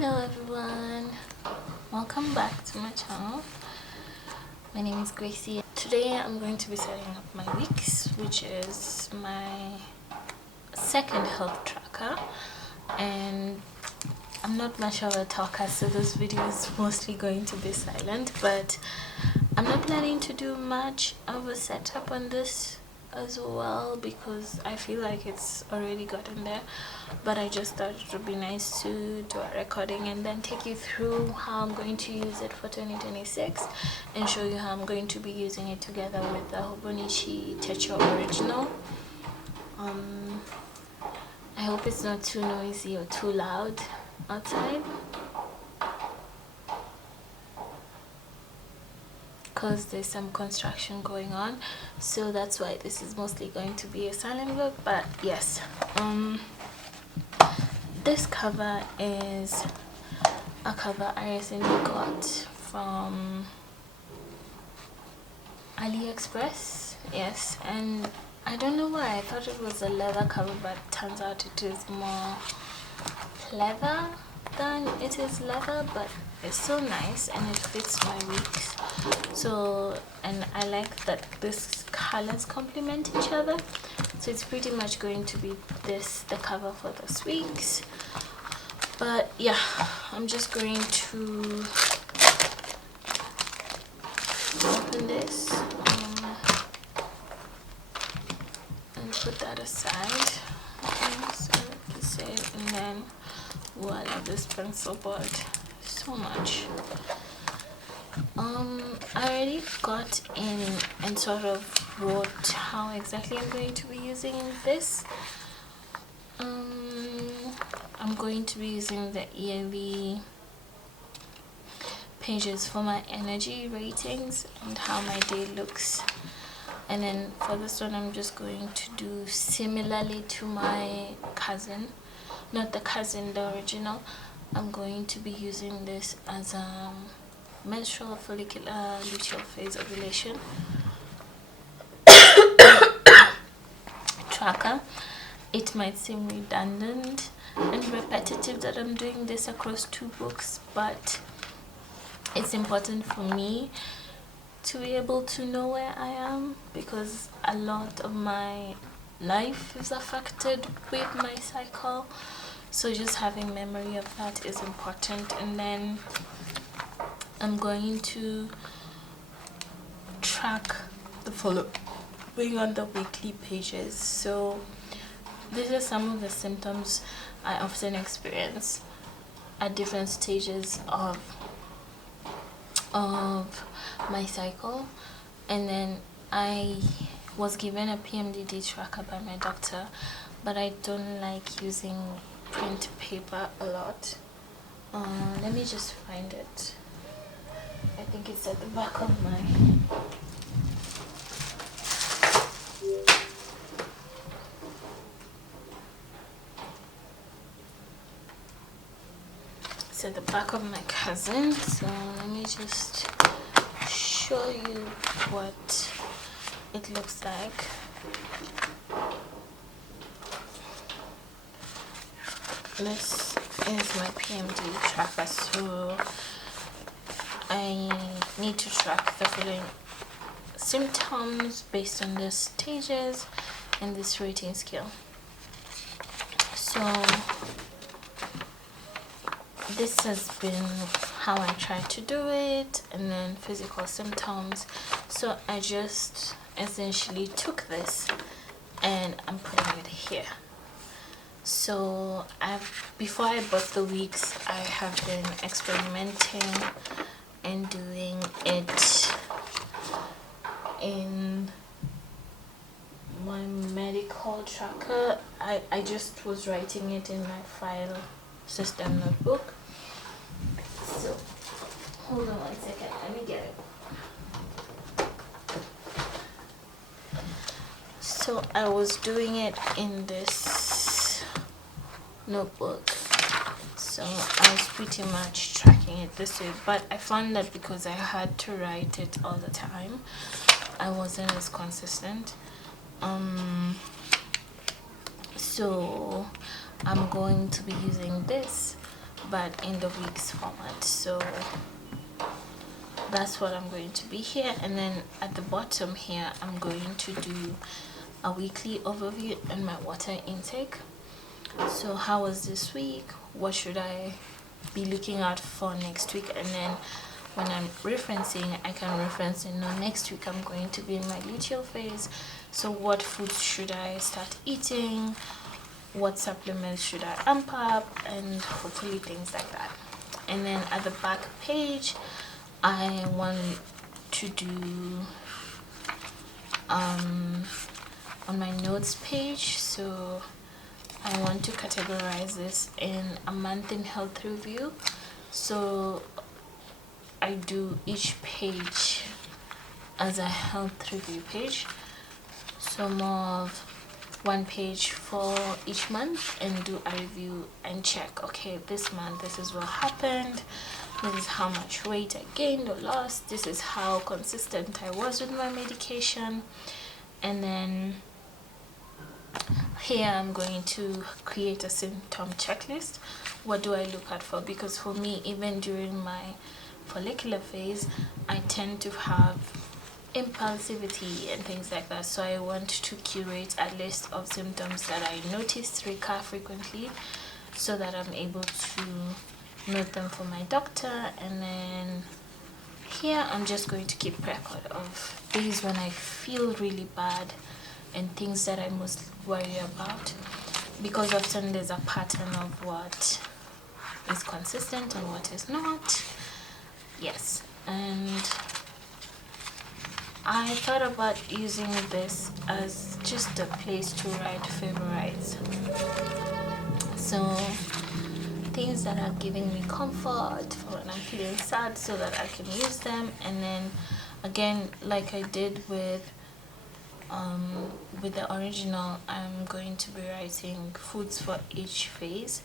Hello everyone, welcome back to my channel. My name is Gracie. Today I'm going to be setting up my weeks, which is my second health tracker, and I'm not much of a talker, so this video is mostly going to be silent, but I'm not planning to do much of a setup on this as well because I feel like it's already gotten there, but I just thought it would be nice to do a recording and then take you through how I'm going to use it for 2026 and show you how I'm going to be using it together with the Hobonichi original. I hope it's not too noisy or too loud outside, because there's some construction going on, so that's why this is mostly going to be a silent vlog. But yes, this cover is a cover I recently got from AliExpress. Yes, and I don't know why I thought it was a leather cover, but turns out it is more leather than it is leather, but it's still nice and it fits my weeks. So, and I like that this colors complement each other, so it's pretty much going to be the cover for this week's. But yeah, I'm just going to open this and put that aside, so like you said, and then voila, this pencil board, so much. I already got in and sort of wrote how exactly I'm going to be using this. I'm going to be using the yearly pages for my energy ratings and how my day looks, and then for this one I'm just going to do similarly to my cousin, not the cousin, the original. I'm going to be using this as a menstrual follicular luteal phase ovulation tracker. It might seem redundant and repetitive that I'm doing this across two books, but it's important for me to be able to know where I am, because a lot of my life is affected with my cycle, so just having memory of that is important. And then I'm going to track the following on the weekly pages. So these are some of the symptoms I often experience at different stages of my cycle. And then I was given a PMDD tracker by my doctor, but I don't like using print paper a lot. Let me just find it. I think it's at the back of my cousin, so let me just show you what it looks like. This is my PMD tracker, so I need to track the following symptoms based on the stages and this rating scale. So this has been how I try to do it, and then physical symptoms. So I just essentially took this and I'm putting it here. So before I bought the weeks, I have been experimenting and doing it in my medical tracker. I just was writing it in my file system notebook. So hold on 1 second, let me get it. So I was doing it in this notebook, so I was pretty much tracking it this way, but I found that because I had to write it all the time, I wasn't as consistent. So I'm going to be using this but in the weeks format. So that's what I'm going to be here, and then at the bottom here I'm going to do a weekly overview and my water intake. So how was this week, what should I be looking out for next week, and then when I'm referencing, I can reference and know next week I'm going to be in my luteal phase, so what foods should I start eating, what supplements should I amp up, and hopefully things like that. And then at the back page I want to do on my notes page, so I want to categorize this in a month in health review. So I do each page as a health review page, so more of one page for each month, and do a review and check, okay, this month this is what happened, this is how much weight I gained or lost, this is how consistent I was with my medication. And then here I'm going to create a symptom checklist. What do I look out for? Because for me, even during my follicular phase, I tend to have impulsivity and things like that, so I want to curate a list of symptoms that I notice recur frequently, so that I'm able to note them for my doctor. And then here I'm just going to keep record of days when I feel really bad and things that I most worry about, because often there's a pattern of what is consistent and what is not. Yes, and I thought about using this as just a place to write favorites, so things that are giving me comfort for when I'm feeling sad, so that I can use them. And then again, like I did with the original, I'm going to be writing foods for each phase,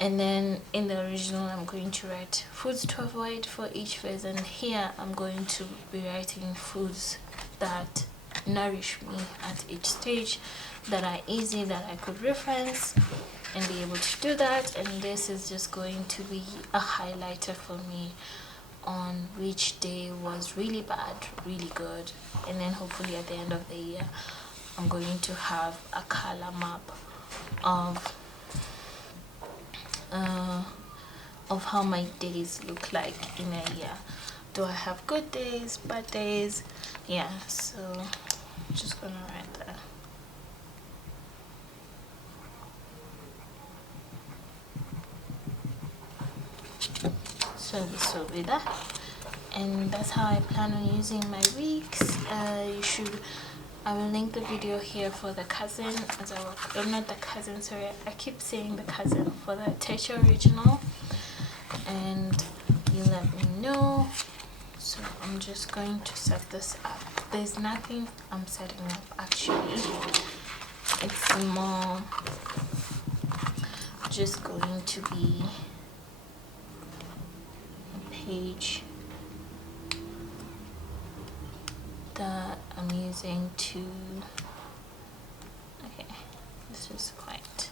and then in the original I'm going to write foods to avoid for each phase, and here I'm going to be writing foods that nourish me at each stage, that are easy, that I could reference and be able to do that. And this is just going to be a highlighter for me on which day was really bad, really good, and then hopefully at the end of the year I'm going to have a color map of how my days look like in a year. Do I have good days, bad days? Yeah, so I'm just gonna write that. So this will be that, and that's how I plan on using my weeks. I will link the video here for the cousin as I work, or not the cousin, sorry, I keep saying the cousin, for the Teacher original, and you let me know. So I'm just going to set this up. There's nothing I'm setting up actually, it's more just going to be a page that I'm using to, okay, this is quite,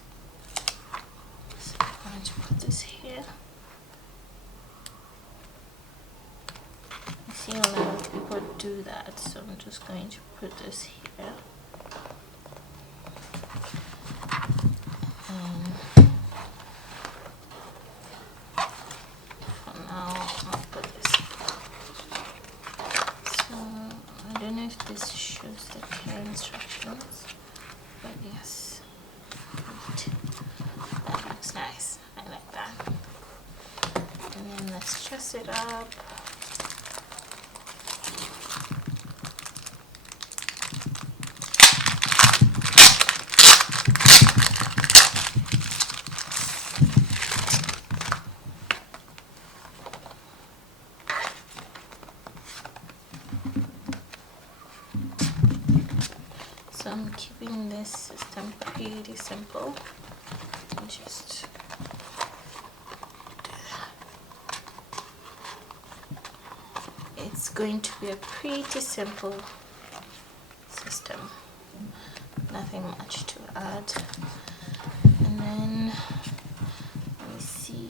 so I'm going to put this here. I see a lot of people do that, so I'm just going to put this here. For now, I'll put this here. So I don't know if this shows the care instructions, but yes, that looks nice. I like that. And then let's dress it up. So I'm keeping this system pretty simple. Just it's going to be a pretty simple system, nothing much to add. And then let me see,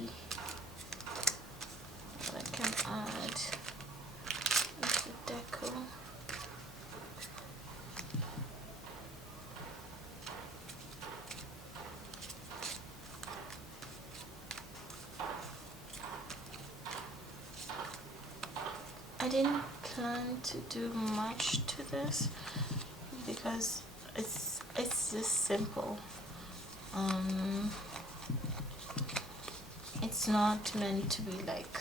I didn't plan to do much to this because it's just simple. It's not meant to be like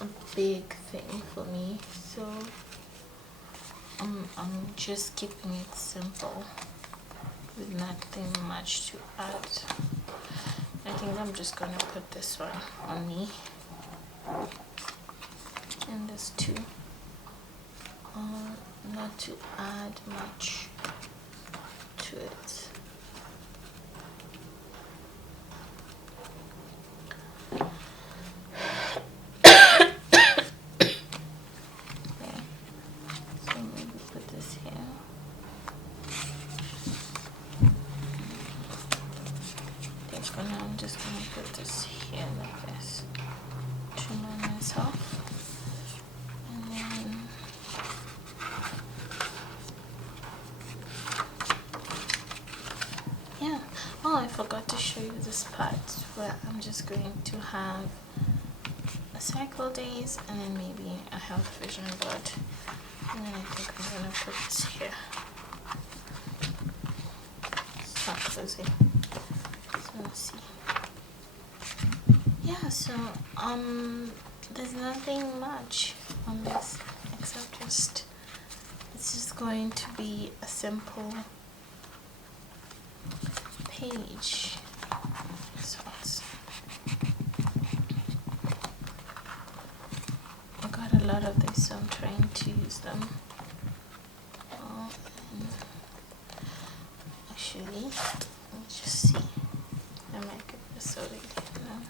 a big thing for me, so I'm just keeping it simple with nothing much to add. I think I'm just gonna put this one on me and this too, not to add much to it. I'm just gonna put this here like this, trim on myself, and then yeah. Oh, I forgot to show you this part where I'm just going to have a cycle days and then maybe a health vision board, and then I think I'm gonna put this here. It's not closing, so let's see. Yeah, so there's nothing much on this except it's just going to be a simple page. So I got a lot of this, so I'm trying to use them. Actually, let's just see. I might get this already now.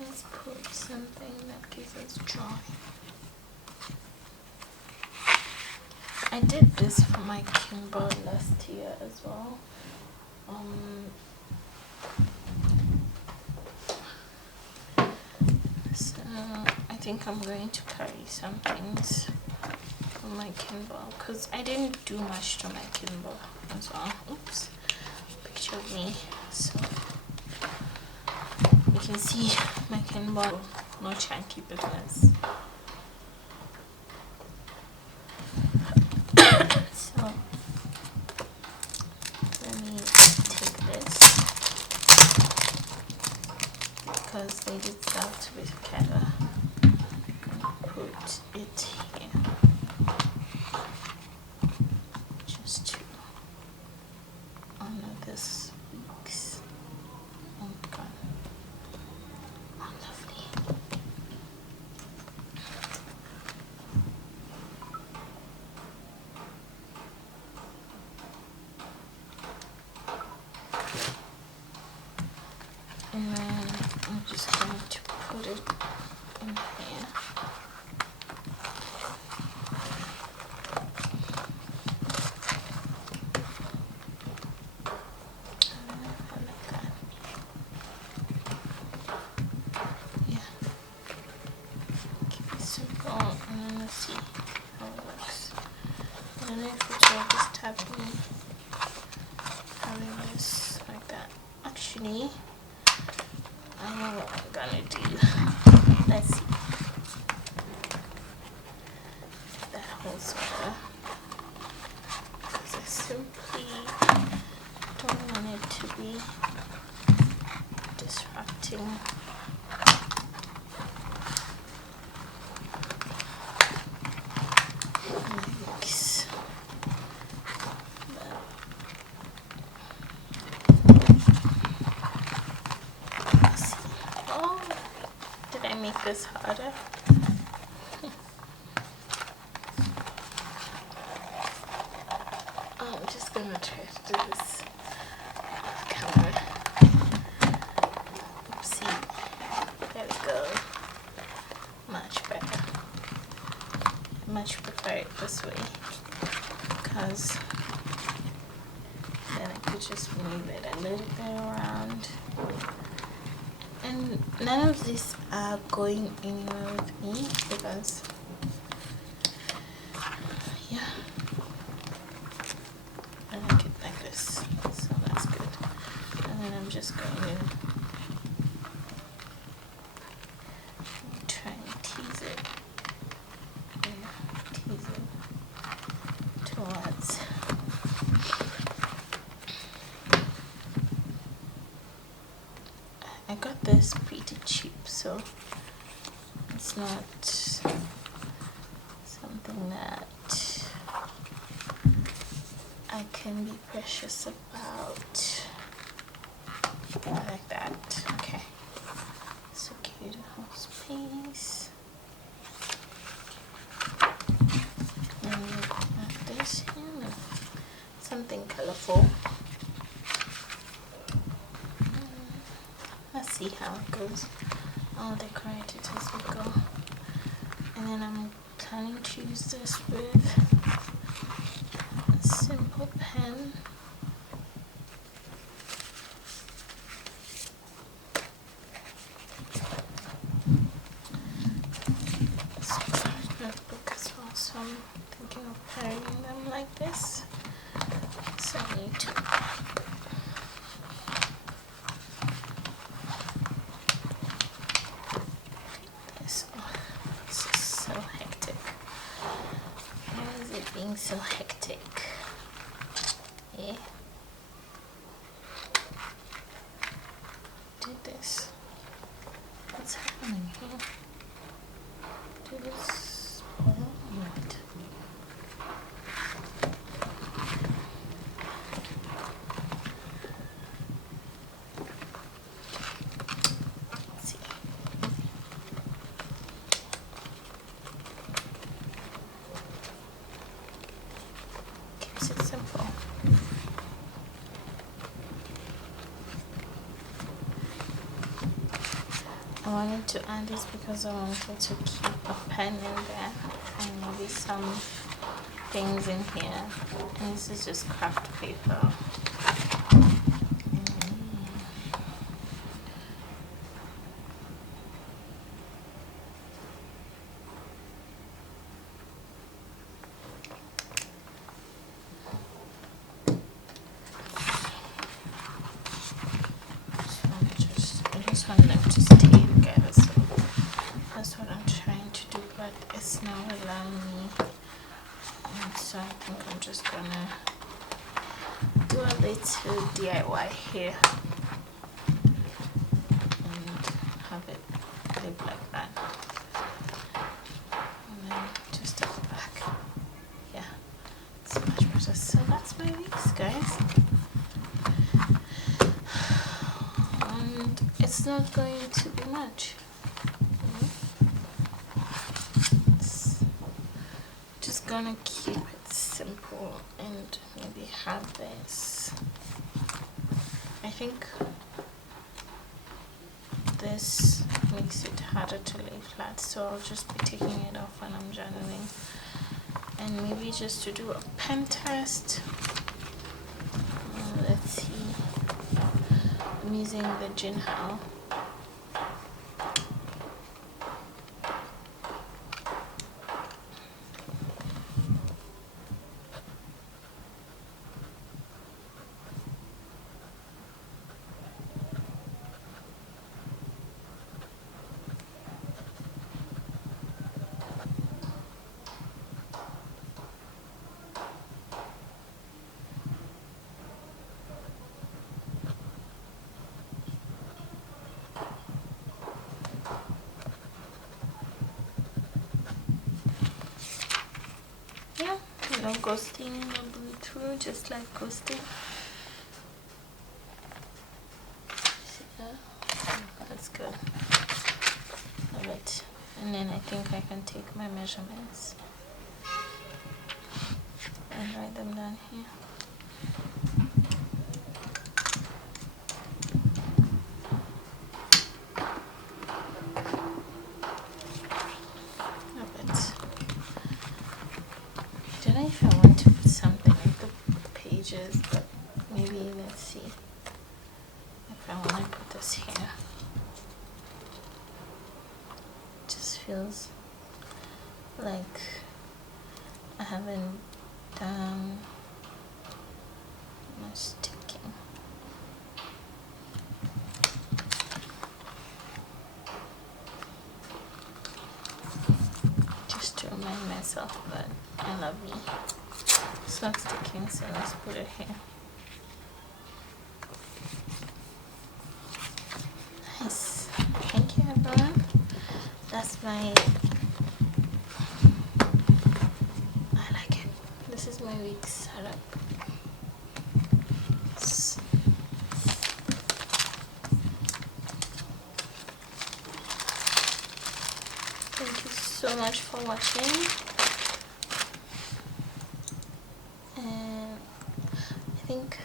Let's put something that gives us joy. I did this for my Kimber last year as well. So I think I'm going to carry some things from my Kimber because I didn't do much to my Kimber as well. Oops, picture of me. So you can see my Kimber, no chunky business. So let me take this because they did start to be together and put it here just to honor this week's. Oh god, oh lovely. And then I'm just going to put it in here. Like that. Yeah. Keep it simple, and then let's see how it works. I don't know if it's all just tapping, having this like that. Actually, I know what I'm gonna do. Let's see if that holds better. Because I simply don't want it to be disrupting. My weeks. Let's see. Oh, did I make this harder? I'm just gonna try to do this off camera. Oopsie. There we go. Much better. Much prefer it this way because then I could just move it a little bit around. And none of these are going anywhere with me because yeah, I like it like this, so that's good. And then I'm just going to this pretty cheap, so it's not something that I can be precious about. I like that. Okay, so cute. Whole space. And like this here, something colorful. Let's see how it goes. I'll decorate it as we go. And then I'm planning to use this with a simple pen. It's a craft notebook as well, so I'm thinking of carrying them like this. So I need to being so hectic. Yeah. Do this. What's happening here? Do this. What? Let's see. Keeps it simple. I wanted to add this because I wanted to keep a pen in there and maybe some things in here. And this is just craft paper. I just want them to stay together, so that's what I'm trying to do, but it's not allowing me. And so I think I'm just gonna do a little DIY here and have it look like that. And then just at the back. Yeah, it's much better. So that's my weeks, guys. And it's not going to be much. It's just gonna keep it simple and maybe have this. I think this makes it harder to lay flat, so I'll just be taking it off when I'm journaling. And maybe just to do a pen test. Let's see. I'm using the Jinhao. Yeah, no ghosting, no blue through, just like ghosting. See that? That's good. Love it. And then I think I can take my measurements and write them down here. I don't know if I want to put something in the pages, but maybe let's see if I want to put this here. It just feels like I haven't done much sticking. Just to remind myself that I love me. It's not sticking, so let's put it here. Nice. I like it. This is my wig setup. Thank you so much for watching, and I think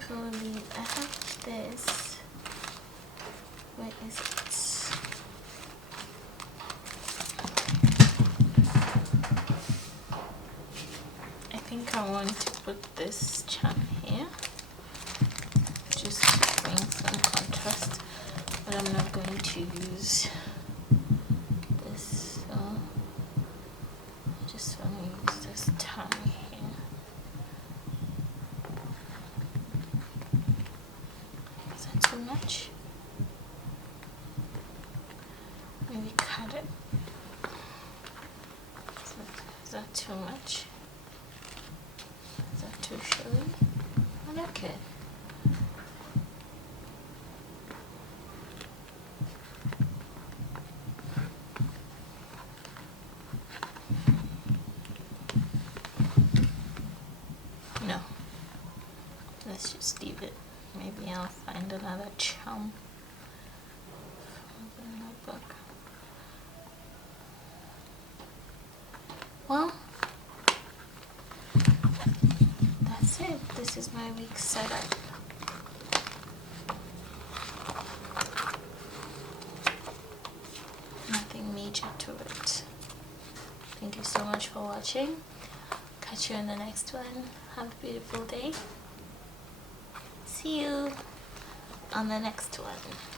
probably I have this. Where is it? I think I want to put this charm here just to bring some contrast, but I'm not going to use this, so I just want to use this charm here. Is that too much? Maybe cut it. Is that too much? Is that too showy? I like it. No. Let's just leave it. Maybe I'll find another charm from the notebook. Well, that's it. This is my wig setup. Nothing major to it. Thank you so much for watching. Catch you in the next one. Have a beautiful day. See you on the next one.